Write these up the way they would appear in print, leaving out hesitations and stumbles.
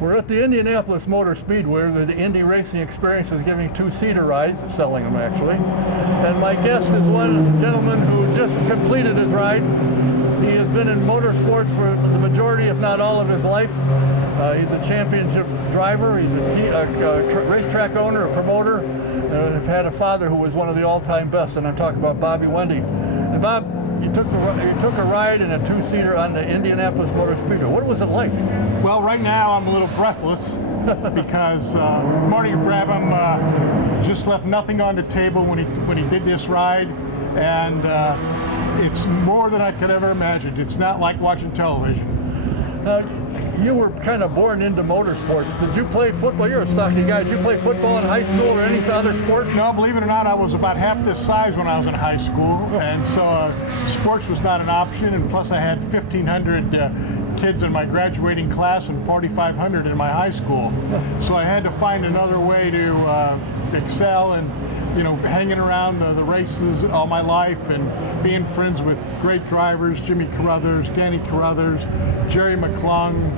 We're at the Indianapolis Motor Speedway where the Indy Racing Experience is giving two-seater rides, selling them actually. And my guest is one gentleman who just completed his ride. He has been in motorsports for the majority, if not all, of his life. He's a championship driver, he's a racetrack owner, a promoter, and I've had a father who was one of the all-time best, and I'm talking about Bobby Wente. And Bob, you took a ride in a two-seater on the Indianapolis Motor Speedway. What was it like? Well, right now I'm a little breathless because Marty Brabham just left nothing on the table when he did this ride, and it's more than I could ever imagine. It's not like watching television. Now, you were kind of born into motorsports. Did you play football? You're a stocky guy. Did you play football in high school or any other sport? No, believe it or not, I was about half this size when I was in high school, and so sports was not an option, and plus I had 1,500 kids in my graduating class and 4,500 in my high school. So I had to find another way to excel, and hanging around the races all my life and being friends with great drivers, Jimmy Carruthers, Danny Carruthers, Jerry McClung,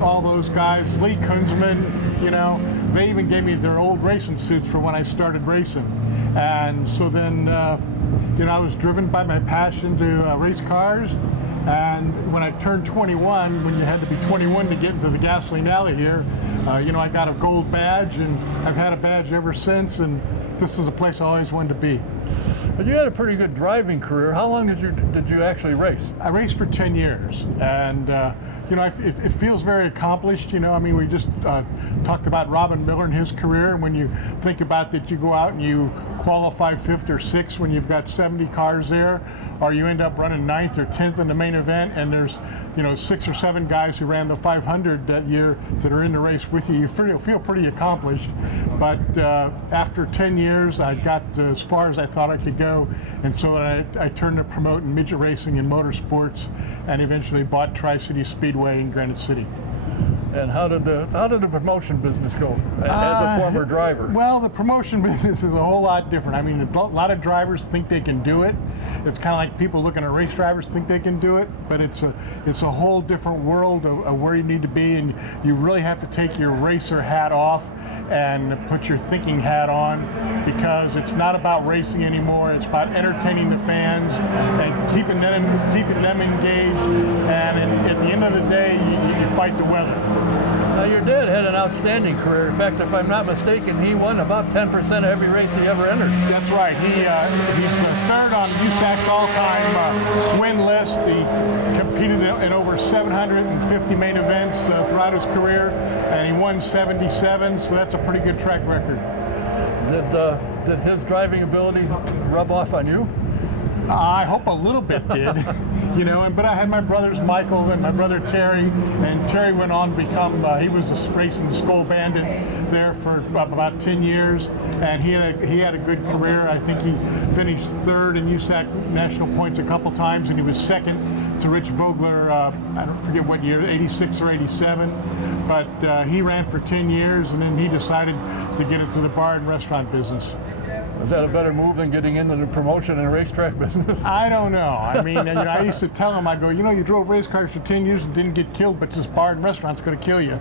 all those guys, Lee Kunzman, they even gave me their old racing suits for when I started racing. And so then, I was driven by my passion to race cars. And when I turned 21, when you had to be 21 to get into the gasoline alley here, I got a gold badge, and I've had a badge ever since, and this is a place I always wanted to be. But you had a pretty good driving career. How long did you actually race? I raced for 10 years, and it feels very accomplished. We just talked about Robin Miller and his career, and when you think about that, you go out and you qualify 5th or 6th when you've got 70 cars there, or you end up running 9th or 10th in the main event, and there's 6 or 7 guys who ran the 500 that year that are in the race with you. You feel pretty accomplished. But after 10 years, I got as far as I thought I could go, and so I turned to promoting midget racing and motorsports, and eventually bought Tri-City Speedway in Granite City. And how did the promotion business go as a former driver? Well, the promotion business is a whole lot different. A lot of drivers think they can do it. It's kind of like people looking at race drivers think they can do it, but it's a whole different world of where you need to be, and you really have to take your racer hat off and put your thinking hat on, because it's not about racing anymore. It's about entertaining the fans and keeping them engaged. And at the end of the day, you fight the weather. Now, your dad had an outstanding career. In fact, if I'm not mistaken, he won about 10% of every race he ever entered. That's right. He's third on USAC's all-time win list. He competed in over 750 main events throughout his career, and he won 77, so that's a pretty good track record. Did his driving ability rub off on you? I hope a little bit did, but I had my brothers Michael and my brother Terry, and Terry went on to become, he was a racing Skull Bandit there for about 10 years, and he had a good career. I think he finished 3rd in USAC national points a couple times, and he was 2nd to Rich Vogler, I don't forget what year, 86 or 87, but he ran for 10 years, and then he decided to get into the bar and restaurant business. Was that a better move than getting into the promotion and racetrack business? I don't know. I used to tell him, I go, you drove race cars for 10 years and didn't get killed, but this bar and restaurant's going to kill you.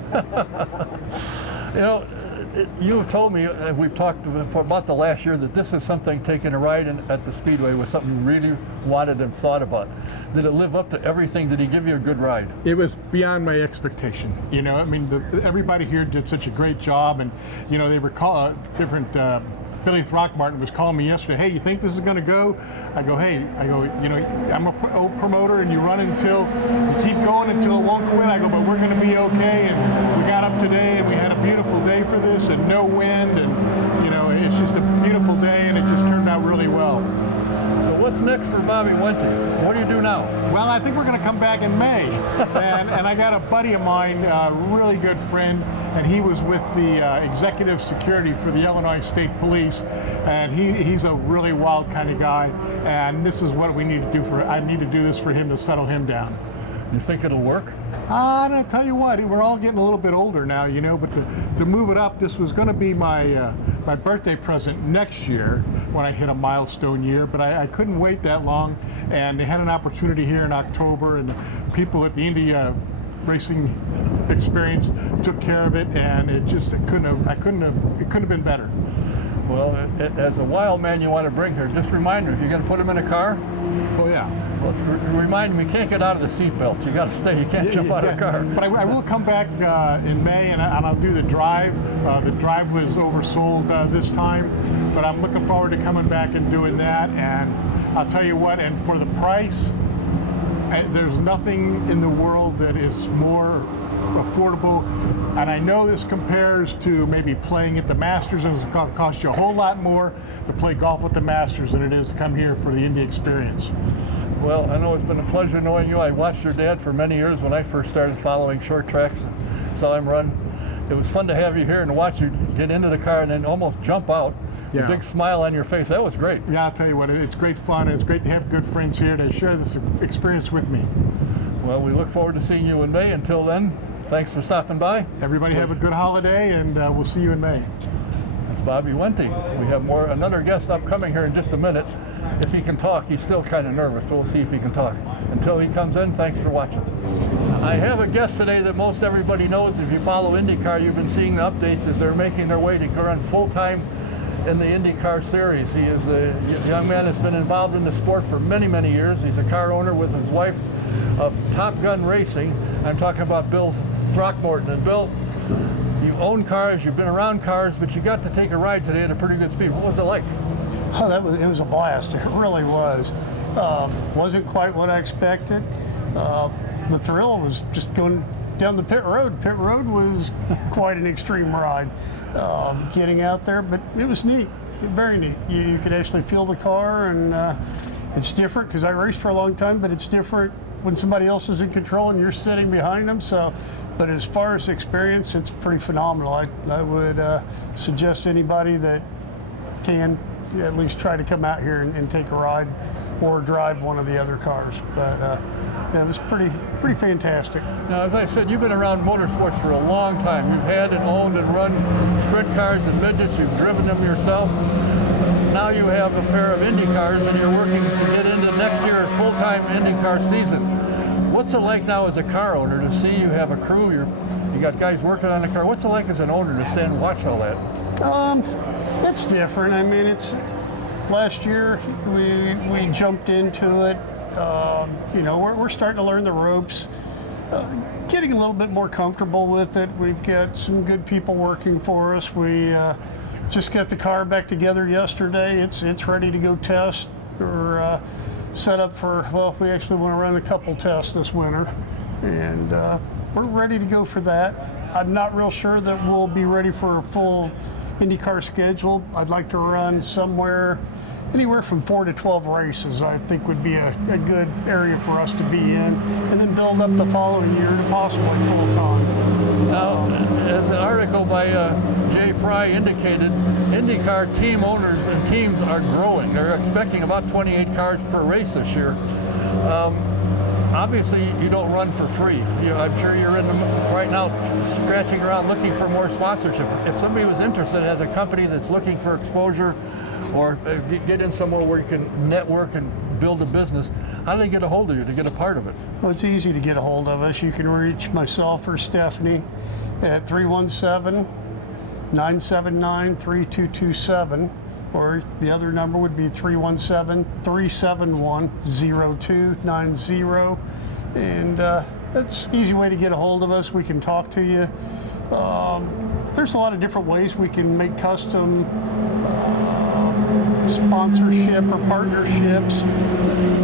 You've told me, we've talked for about the last year, that this is something, taking a ride at the Speedway was something you really wanted and thought about. Did it live up to everything? Did he give you a good ride? It was beyond my expectation. Everybody here did such a great job, and they were different. Billy Throckmorton was calling me yesterday. Hey, you think this is going to go? I go, I'm a old promoter, and you run until you keep going until it won't quit. I go, but we're going to be okay. And we got up today, and we had a beautiful day for this, and no wind, and it's just a beautiful day, and it just turned out really well. So what's next for Bobby Wente? What do you do now? Well, I think we're going to come back in May. and I got a buddy of mine, a really good friend, and he was with the executive security for the Illinois State Police, and he's a really wild kind of guy, and this is what we need to do I need to do this for him to settle him down. You think it'll work? I'm going to tell you what, we're all getting a little bit older now, but to move it up, this was going to be my birthday present next year when I hit a milestone year, but I couldn't wait that long, and they had an opportunity here in October, and the people at the Indy racing experience took care of it, and it couldn't have been better. Well, as a wild man you want to bring here, just remind her, if you're going to put him in a car, Oh yeah. well, remind him you can't get out of the seatbelt. You got to stay. You can't jump out of the car. But I will come back in May, and I'll do the drive. The drive was oversold this time, but I'm looking forward to coming back and doing that. And I'll tell you what, and for the price, there's nothing in the world that is more affordable. And I know this compares to maybe playing at the Masters, and it's going to cost you a whole lot more to play golf at the Masters than it is to come here for the Indy experience. Well, I know it's been a pleasure knowing you. I watched your dad for many years when I first started following short tracks, saw him run. It was fun to have you here and watch you get into the car and then almost jump out. Yeah. A big smile on your face. That was great. Yeah, I'll tell you what, it's great fun, and it's great to have good friends here to share this experience with me. Well, we look forward to seeing you in May. Until then, thanks for stopping by. Everybody have a good holiday, and we'll see you in May. That's Bobby Wente. We have another guest upcoming here in just a minute. If he can talk, he's still kind of nervous, but we'll see if he can talk. Until he comes in, thanks for watching. I have a guest today that most everybody knows. If you follow IndyCar, you've been seeing the updates as they're making their way to run full-time in the IndyCar series. He is a young man that's been involved in the sport for many, many years. He's a car owner with his wife of Top Gun Racing. I'm talking about Bill Throckmorton. And Bill, you own cars, you've been around cars, but you got to take a ride today at a pretty good speed. What was it like? Oh, it was a blast. It really was. Wasn't quite what I expected. The thrill was just going down the pit road. Pit road was quite an extreme ride. Getting out there, but it was neat, very neat. You could actually feel the car, and it's different because I raced for a long time, but it's different when somebody else is in control and you're sitting behind them. So, but as far as experience, it's pretty phenomenal. I would suggest anybody that can at least try to come out here and take a ride or drive one of the other cars. But yeah, it was pretty fantastic. Now, as I said, you've been around motorsports for a long time. You've had and owned and run sprint cars and midgets. You've driven them yourself. Now you have a pair of Indy cars, and you're working to get into next year's full-time IndyCar season. What's it like now as a car owner to see you have a crew? You got guys working on the car. What's it like as an owner to stand and watch all that? It's different. I mean, last year we jumped into it. You know, we're starting to learn the ropes, getting a little bit more comfortable with it. We've got some good people working for us. We just got the car back together yesterday. It's ready to go test. We're set up for, well, we actually want to run a couple tests this winter, and we're ready to go for that. I'm not real sure that we'll be ready for a full IndyCar schedule. I'd like to run anywhere from 4 to 12 races. I think would be a good area for us to be in, and then build up the following year to possibly full time. Now, as an article by Jay Fry indicated, IndyCar team owners and teams are growing. They're expecting about 28 cars per race this year. Obviously, you don't run for free. I'm sure you're right now scratching around looking for more sponsorship. If somebody was interested as a company that's looking for exposure or get in somewhere where you can network and build a business, how do they get a hold of you to get a part of it? Well, it's easy to get a hold of us. You can reach myself or Stephanie at 317-979-3227, or the other number would be 317-371-0290. And that's an easy way to get a hold of us. We can talk to you. There's a lot of different ways we can make custom sponsorship or partnerships,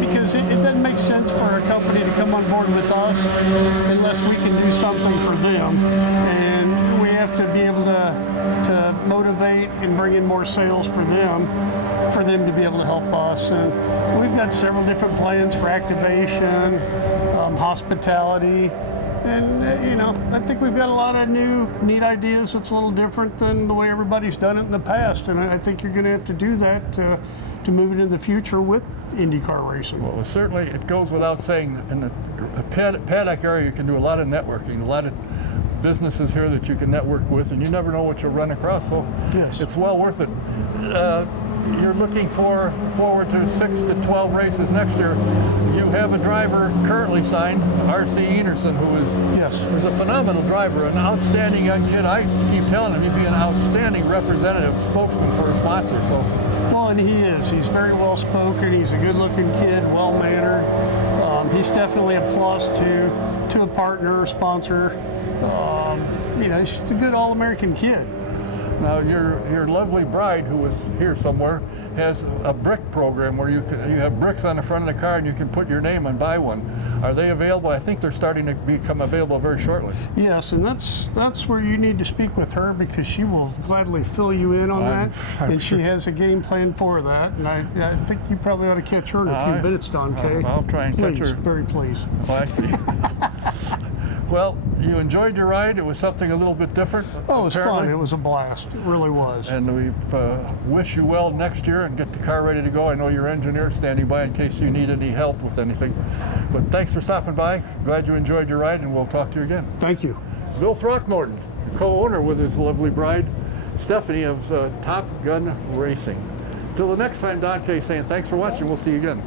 because it doesn't make sense for a company to come on board with us unless we can do something for them, and we have to be able to motivate and bring in more sales for them to be able to help us. And we've got several different plans for activation, hospitality. And, you know, I think we've got a lot of new, neat ideas that's a little different than the way everybody's done it in the past. And I think you're going to have to do that to move it in the future with IndyCar racing. Well, certainly it goes without saying, in the paddock area, you can do a lot of networking, a lot of businesses here that you can network with, and you never know what you'll run across. So yes, it's well worth it. you're looking forward to 6 to 12 races next year. You have a driver currently signed, R.C. Enerson, who is a phenomenal driver, an outstanding young kid. I keep telling him he'd be an outstanding representative, spokesman for a sponsor. So, well, and he is. He's very well spoken. He's a good-looking kid, well-mannered. He's definitely a plus to a partner, a sponsor. He's a good all-American kid. Now, your lovely bride, who was here somewhere, has a brick program where you have bricks on the front of the car and you can put your name and buy one. Are they available? I think they're starting to become available very shortly. Yes, and that's where you need to speak with her, because she will gladly fill you in on that. And she has a game plan for that. And I think you probably ought to catch her in a few minutes, Don Kay. I'll try and catch her. Very pleased. Oh, I see. Well, you enjoyed your ride. It was something a little bit different. Oh, it was apparently. fun. It was a blast. It really was. And we wish you well next year and get the car ready to go. I know your engineer is standing by in case you need any help with anything. But thanks for stopping by. Glad you enjoyed your ride, and we'll talk to you again. Thank you. Bill Throckmorton, co-owner with his lovely bride, Stephanie, of Top Gun Racing. Till the next time, Don Kay saying thanks for watching. We'll see you again.